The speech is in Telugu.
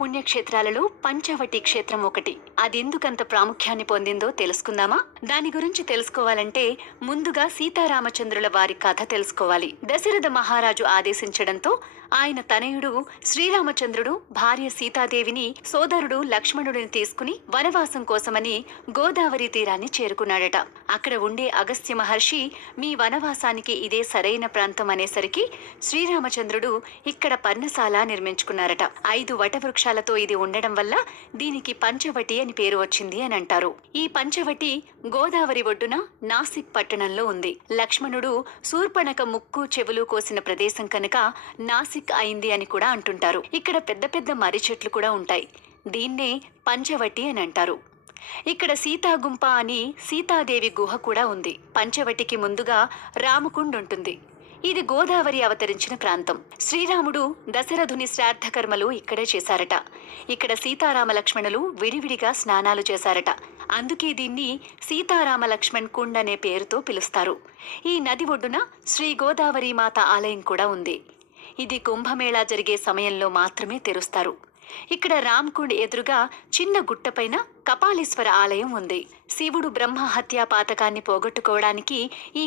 పుణ్యక్షేత్రాలలో పంచవటి క్షేత్రం ఒకటి. అది ఎందుకంత ప్రాముఖ్యాన్ని పొందిందో తెలుసుకుందామా? దాని గురించి తెలుసుకోవాలంటే ముందుగా సీతారామచంద్రుల వారి కథ తెలుసుకోవాలి. దశరథ మహారాజు ఆదేశించడంతో ఆయన తనయుడు శ్రీరామచంద్రుడు భార్య సీతాదేవిని సోదరుడు లక్ష్మణుడిని తీసుకుని వనవాసం కోసమని గోదావరి తీరాన్ని చేరుకున్నాడట. అక్కడ ఉండే అగస్త్య మహర్షి మీ వనవాసానికి ఇదే సరైన ప్రాంతం అనేసరికి శ్రీరామచంద్రుడు ఇక్కడ పర్ణశాల నిర్మించుకున్నారట. 5 వటవృక్షాలతో ఇది ఉండడం వల్ల దీనికి పంచవటి అని పేరు వచ్చింది అని అంటారు. ఈ పంచవటి గోదావరి ఒడ్డున నాసిక్ పట్టణంలో ఉంది. లక్ష్మణుడు శూర్పణఖ ముక్కు చెవులు కోసిన ప్రదేశం కనుక నాసిక్ అయింది అని కూడా అంటుంటారు. ఇక్కడ పెద్ద పెద్ద మర్రి చెట్లు కూడా ఉంటాయి. దీన్నే పంచవటి అని అంటారు. ఇక్కడ సీతాగుంప అని సీతాదేవి గుహ కూడా ఉంది. పంచవటికి ముందుగా రామకుండ్ ఉంటుంది. ఇది గోదావరి అవతరించిన ప్రాంతం. శ్రీరాముడు దశరథుని శ్రాద్ధకర్మలు ఇక్కడే చేశారట. ఇక్కడ సీతారామ లక్ష్మణులు విడివిడిగా స్నానాలు చేశారట. అందుకే దీన్ని సీతారామ లక్ష్మణ్ కుండ్ అనే పేరుతో పిలుస్తారు. ఈ నది ఒడ్డున శ్రీ గోదావరి మాత ఆలయం కూడా ఉంది. ఇది కుంభమేళా జరిగే సమయంలో మాత్రమే తెరుస్తారు. ఇక్కడ రామ్కుండ్ ఎదురుగా చిన్న గుట్టపైన కపాలీశ్వర ఆలయం ఉంది. శివుడు బ్రహ్మ హత్యా పాతకాన్ని పోగొట్టుకోవడానికి ఈ